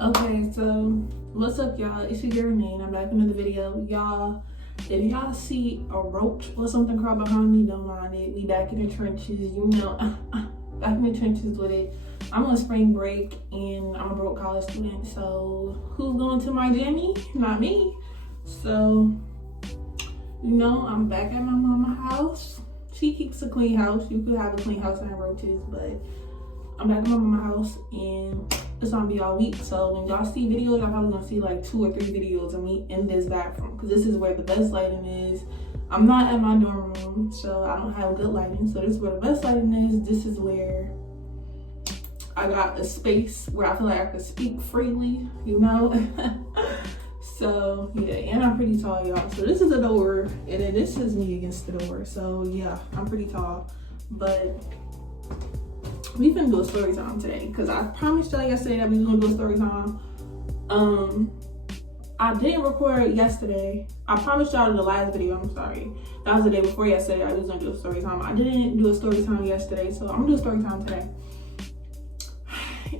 Okay, so what's up, y'all? It's your girl Nene. I'm back with another video. Y'all, if y'all see a roach or something crawl behind me, don't mind it. We back in the trenches, you know, back in the trenches with it. I'm on spring break and I'm a broke college student, so who's going to my Jimmy? Not me. So, you know, I'm back at my mama's house. She keeps a clean house. You could have a clean house and have roaches, but I'm back at my mama's house and it's gonna be all week. So when y'all see videos, y'all probably gonna see like 2 or 3 videos of me in this bathroom, because this is where the best lighting is. I'm not at my dorm room, so I don't have good lighting. So this is where the best lighting is. This is where I got a space where I feel like I could speak freely, you know. So yeah, and I'm pretty tall, y'all. So this is the door, and then this is me against the door. So yeah, I'm pretty tall, but we finna do a story time today, because I promised y'all yesterday that we was gonna do a story time. I didn't record yesterday. I promised y'all in the last video, I'm sorry. That was the day before yesterday. I was gonna do a story time. I didn't do a story time yesterday, so I'm gonna do a story time today.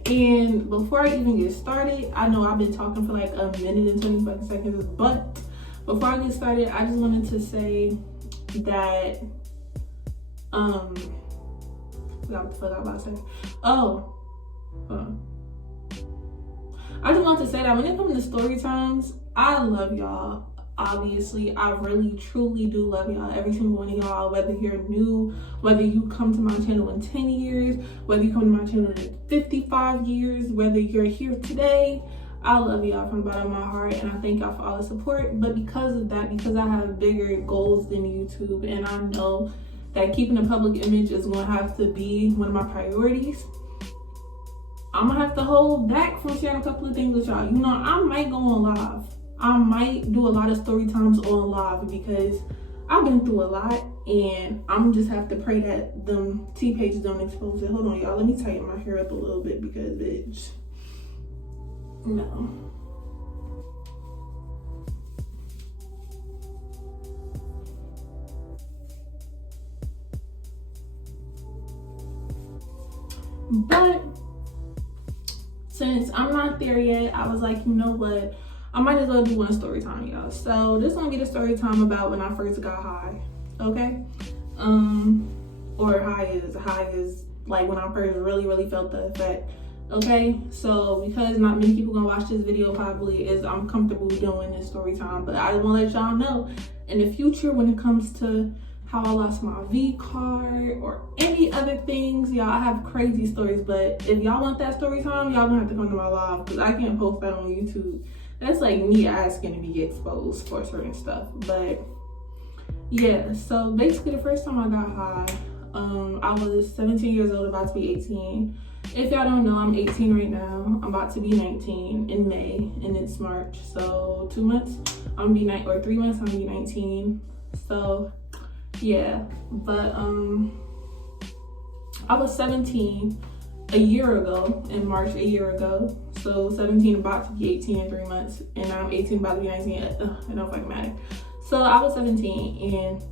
And before I even get started, I know I've been talking for like a minute and 25 seconds, but before I get started, I just wanted to say that, what the fuck I was about to say? Oh, I just want to say that when it comes to story times, I love y'all. Obviously, I really truly do love y'all, every single one of y'all, whether you're new, whether you come to my channel in 10 years, whether you come to my channel in 55 years, whether you're here today. I love y'all from the bottom of my heart, and I thank y'all for all the support. But because of that, because I have bigger goals than YouTube, and I know that keeping a public image is going to have to be one of my priorities, I'm going to have to hold back from sharing a couple of things with y'all. You know, I might go on live. I might do a lot of story times on live, because I've been through a lot, and I'm just have to pray that them T-pages don't expose it. Hold on, y'all. Let me tighten my hair up a little bit, because it's, no. But since I'm not there yet, I was like, you know what? I might as well do one story time, y'all. So this is gonna be the story time about when I first got high, okay? Or high is like when I first really felt the effect, okay? So because not many people gonna watch this video probably, is I'm comfortable doing this story time, but I wanna let y'all know in the future when it comes to how I lost my V card or any other things, y'all, I have crazy stories. But if y'all want that story time, y'all gonna have to come to my live, because I can't post that on YouTube. That's like me asking to be exposed for certain stuff. But yeah, so basically the first time I got high, I was 17 years old, about to be 18. If y'all don't know, I'm 18 right now. I'm about to be 19 in May, and it's March. So 2 months, I'm gonna be 9, or 3 months, I'm gonna be 19. So yeah, but I was 17 a year ago, in March a year ago. So 17 about to be 18 in 3 months, and now I'm 18 about to be 19. It don't fucking matter. So I was 17, and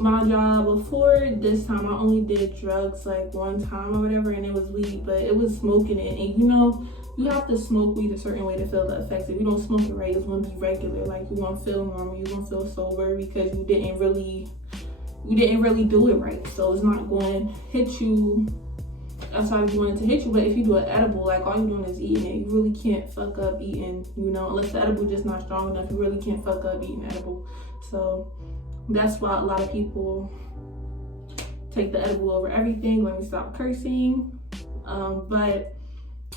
my job before this time, I only did drugs like 1 time or whatever, and it was weed, but it was smoking it. And you know, you have to smoke weed a certain way to feel the effects. If you don't smoke it right, it's gonna be regular. Like, you won't feel normal, you won't feel sober, because you didn't really do it right. So it's not going to hit you as hard as you want it to hit you. But if you do an edible, like, all you're doing is eating it. You really can't fuck up eating, you know, unless the edible just not strong enough. You really can't fuck up eating edible. So that's why a lot of people take the edible over everything. Let me stop cursing. But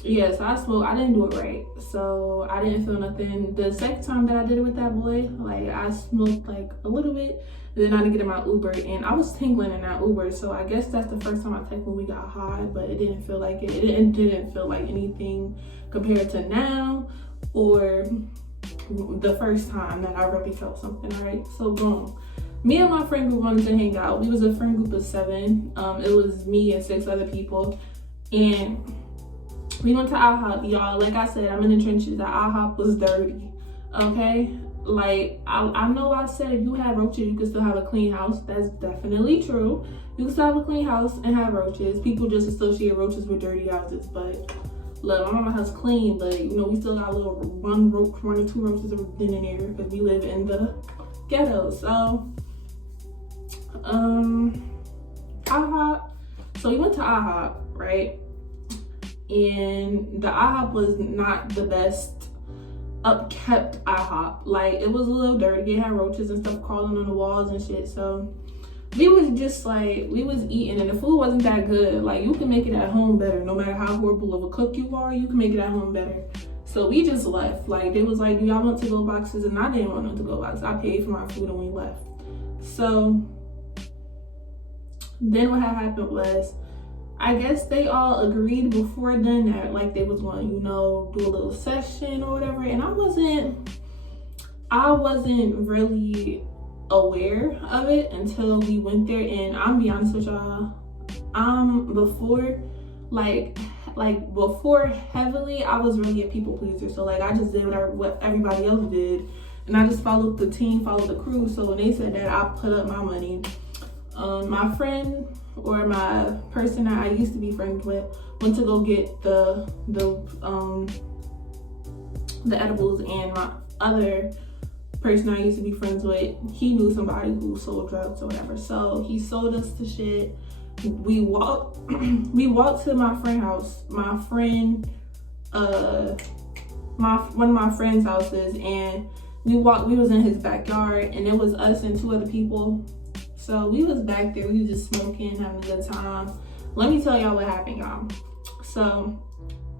yeah, so I smoked. I didn't do it right, so I didn't feel nothing. The second time that I did it with that boy, like, I smoked like a little bit, and then I didn't get in my Uber, and I was tingling in that Uber. So I guess that's the first time I technically got high, but it didn't feel like it. It didn't feel like anything compared to now or the first time that I really felt something, right? So boom. Me and my friend group wanted to hang out. We was a friend group of 7. It was me and 6 other people, and we went to IHOP, y'all. Like I said, I'm in the trenches. The IHOP was dirty, okay? Like, I know I said if you have roaches, you can still have a clean house. That's definitely true. You can still have a clean house and have roaches. People just associate roaches with dirty houses, but Look, my mama house clean, but you know, we still got a little one or two roaches in there because we live in the ghetto. So, IHOP. So we went to IHOP, right? And the IHOP was not the best upkept IHOP. Like, it was a little dirty. It had roaches and stuff crawling on the walls and shit. So we was just like, we was eating and the food wasn't that good. Like, you can make it at home better. No matter how horrible of a cook you are, you can make it at home better. So we just left. Like, they was like, do y'all want to-go boxes? And I didn't want no to-go boxes. I paid for my food and we left. So then what had happened was, I guess they all agreed before then that like they was going to, you know, do a little session or whatever. And I wasn't really aware of it until we went there. And I'm be honest with y'all, before heavily, I was really a people pleaser. So like, I just did what everybody else did, and I just followed the team, followed the crew. So when they said that, I put up my money. My friend, or my person that I used to be friends with, went to go get the edibles, and my other person I used to be friends with, he knew somebody who sold drugs or whatever. So he sold us the shit. We walked to my friend's house. One of my friend's houses, and we was in his backyard, and it was us and two other people. So we was back there, we was just smoking, having a good time. Let me tell y'all what happened, y'all. So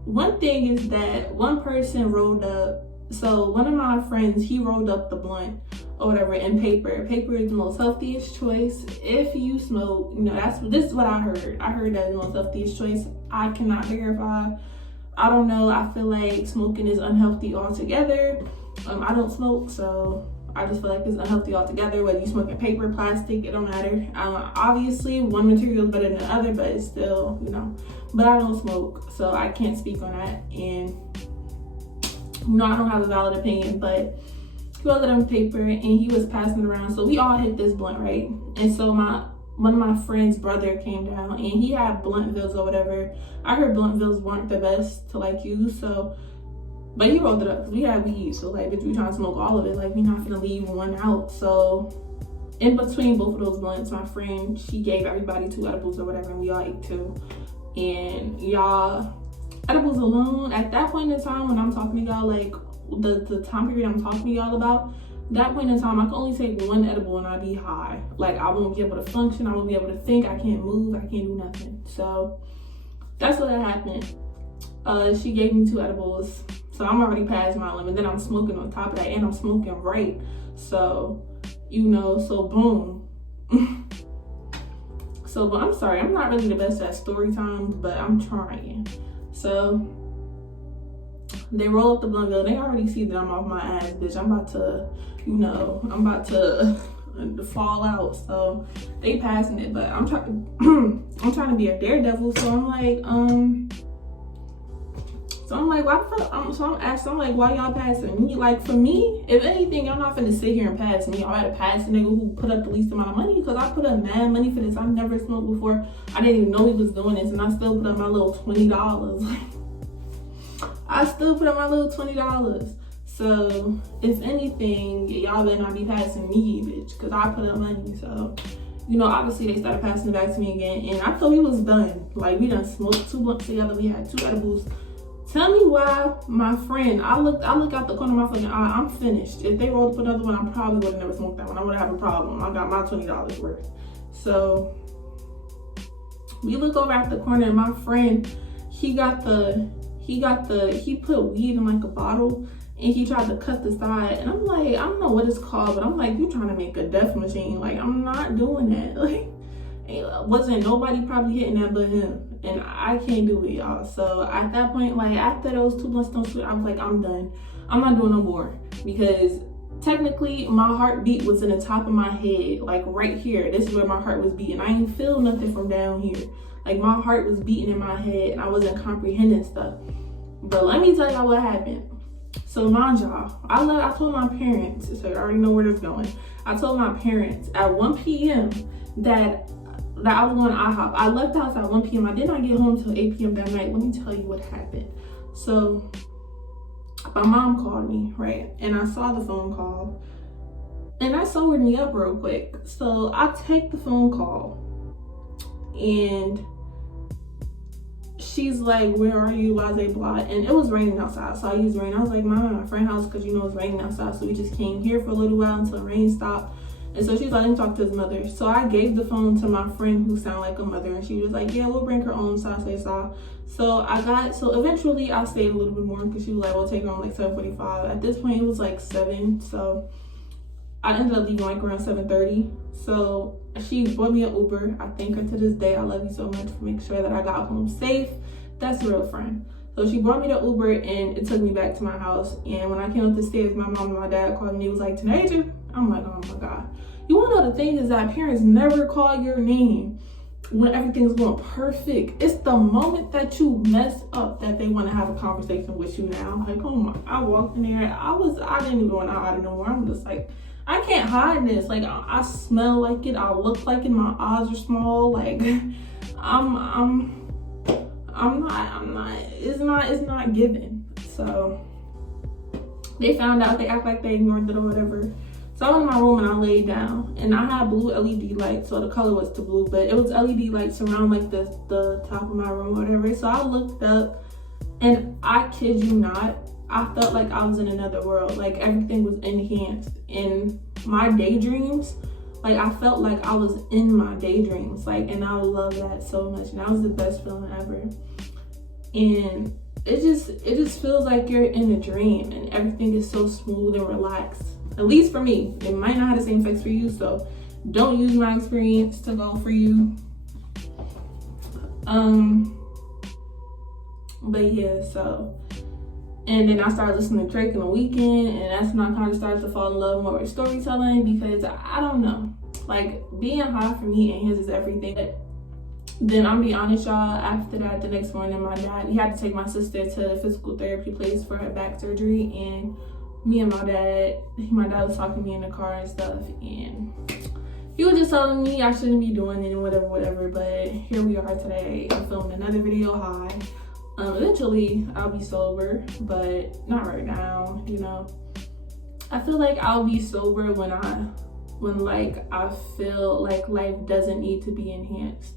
one thing is that one person rolled up. So one of my friends, he rolled up the blunt or whatever in paper. Paper is the most healthiest choice. If you smoke, you know, this is what I heard. I heard that the most healthiest choice. I cannot verify. I don't know. I feel like smoking is unhealthy altogether. I don't smoke, so I just feel like it's unhealthy altogether. Whether you smoke in paper, plastic, it don't matter. Obviously, one material is better than the other, but it's still, you know. But I don't smoke, so I can't speak on that. And, you know, I don't have a valid opinion, but he rolled it on paper and he was passing it around. So we all hit this blunt, right? And so one of my friend's brother came down and he had Bluntvilles or whatever. I heard Bluntvilles weren't the best to like use, so. But he rolled it up because we had weed. So like, bitch, we trying to smoke all of it. Like, we not gonna leave one out. So in between both of those blunts, my friend, she gave everybody 2 edibles or whatever, and we all ate 2. And y'all, edibles alone, at that point in time when I'm talking to y'all, like the time period I'm talking to y'all about, that point in time, I could only take 1 edible and I'd be high. Like, I won't be able to function. I won't be able to think. I can't move. I can't do nothing. So that's what happened. She gave me 2 edibles. So I'm already past my limit. Then I'm smoking on top of that, and I'm smoking right. So, you know, so boom. But I'm sorry, I'm not really the best at story times, but I'm trying. So they roll up the Bluntvilles. They already see that I'm off my ass, bitch. I'm about to, you know, to fall out. So they passing it, but I'm trying to be a daredevil. So I'm like, why the fuck? So I'm asking, why y'all passing me? Like, for me, if anything, y'all not finna sit here and pass me. Y'all had to pass the nigga who put up the least amount of money, because I put up mad money for this. I've never smoked before. I didn't even know he was doing this, and I still put up my little $20. I still put up my little $20. So, if anything, y'all better not be passing me, bitch, because I put up money. So, you know, obviously they started passing it back to me again, and I thought we was done. Like, we done smoked 2 blunts together. We had 2 edibles. Tell me why my friend, I look out the corner of my fucking eye, I'm finished. If they rolled up another one, I probably would have never smoked that one. I would have a problem. I got my $20 worth. So we look over at the corner, and my friend, he put weed in like a bottle, and he tried to cut the side. And I'm like, I don't know what it's called, but I'm like, you trying to make a death machine. Like, I'm not doing that. Like, wasn't nobody probably hitting that but him, and I can't do it, y'all. So at that point, like, after those 2 blunts don't sweet, I was like, I'm done. I'm not doing no more, because technically my heartbeat was in the top of my head, like right here. This is where my heart was beating. I ain't feel nothing from down here. Like, my heart was beating in my head, and I wasn't comprehending stuff. But let me tell y'all what happened. So mind y'all, I told my parents, so you already know where this is going. I told my parents at 1 p.m. that I was going to IHOP. I left the house at 1 p.m. I did not get home until 8 p.m. that night. Let me tell you what happened. So my mom called me, right? And I saw the phone call, and that sobered me up real quick. So I take the phone call, and she's like, "Where are you? Blase blah." And it was raining outside, so I used rain. I was like, "Mom, I'm at my friend's house because it's raining outside." So we just came here for a little while until the rain stopped. And so she's like, "Let me talk to his mother." So I gave the phone to my friend who sounded like a mother, and she was like, "Yeah, we'll bring her on." So I say so. So eventually I stayed a little bit more because she was like, "We'll take her on like 7:45." At this point it was like 7, so I ended up leaving like around 7:30. So she bought me an Uber. I thank her to this day. I love you so much for making sure that I got home safe. That's a real friend. So she brought me the Uber, and it took me back to my house. And when I came up the stairs, my mom and my dad called me. It was like, "Tanaja." I'm like, "Oh my God." You wanna know the thing is that parents never call your name when everything's going perfect. It's the moment that you mess up that they want to have a conversation with you now. Like, oh my, I walked in there, I didn't even want to hide it no more. I'm just like, I can't hide this. Like, I smell like it, I look like it, my eyes are small. Like, it's not given. So they found out, they act like they ignored it or whatever. So I went in my room and I laid down, and I had blue LED lights, so the color was to blue, but it was LED lights around like the top of my room or whatever. So I looked up, and I kid you not, I felt like I was in another world. Like, everything was enhanced. In my daydreams, like, I felt like I was in my daydreams, like, and I love that so much. And that was the best feeling ever. And it just feels like you're in a dream, and everything is so smooth and relaxed. At least for me. It might not have the same effects for you, so don't use my experience to go for you. But yeah, so, and then I started listening to Drake on the weekend, and that's when I kind of started to fall in love more with storytelling, because I don't know, like, being high for me and his is everything. But then I'm gonna be honest, y'all, after that, the next morning, my dad, he had to take my sister to the physical therapy place for her back surgery, and me and my dad was talking to me in the car and stuff, and he was just telling me I shouldn't be doing it and whatever, but here we are today. I'm filming another video high. Eventually I'll be sober, but not right now, you know. I feel like I'll be sober when I feel like life doesn't need to be enhanced.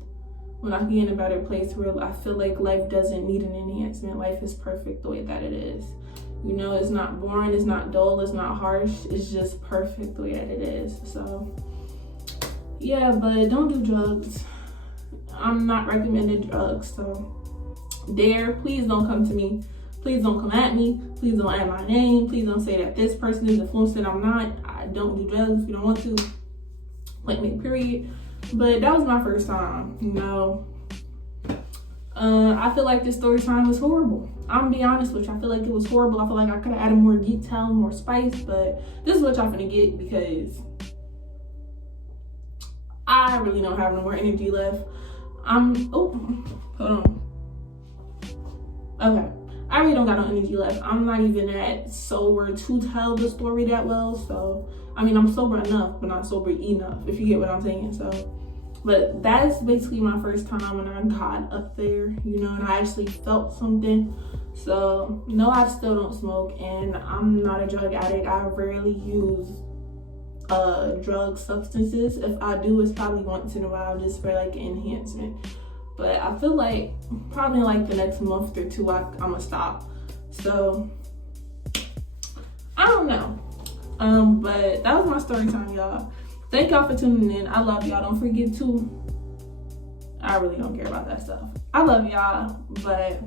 When I be in a better place where I feel like life doesn't need an enhancement. Life is perfect the way that it is. You know, it's not boring, it's not dull, it's not harsh, it's just perfect the way that it is. So yeah, but don't do drugs. I'm not recommending drugs, so please don't come to me. Please don't come at me. Please don't add my name. Please don't say that this person is influenced and I'm not. I don't do drugs if you don't want to. Like me, period. But that was my first time, you know. I feel like this story time was horrible. I'm gonna be honest with you. I feel like it was horrible. I feel like I could have added more detail, more spice, but this is what y'all finna get, because I really don't have no more energy left. Hold on. Okay. I really don't got no energy left. I'm not even that sober to tell the story that well. So, I mean, I'm sober enough, but not sober enough, if you get what I'm saying. So, but that's basically my first time when I got up there, you know, and I actually felt something. So, no, I still don't smoke, and I'm not a drug addict. I rarely use drug substances. If I do, it's probably once in a while, just for like enhancement. But I feel like probably like the next month or two, I'm gonna stop. So I don't know. But that was my story time, y'all. Thank y'all for tuning in. I love y'all. Don't forget to, I really don't care about that stuff. I love y'all, but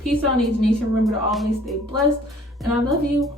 peace out, Nation. Remember to always stay blessed, and I love you.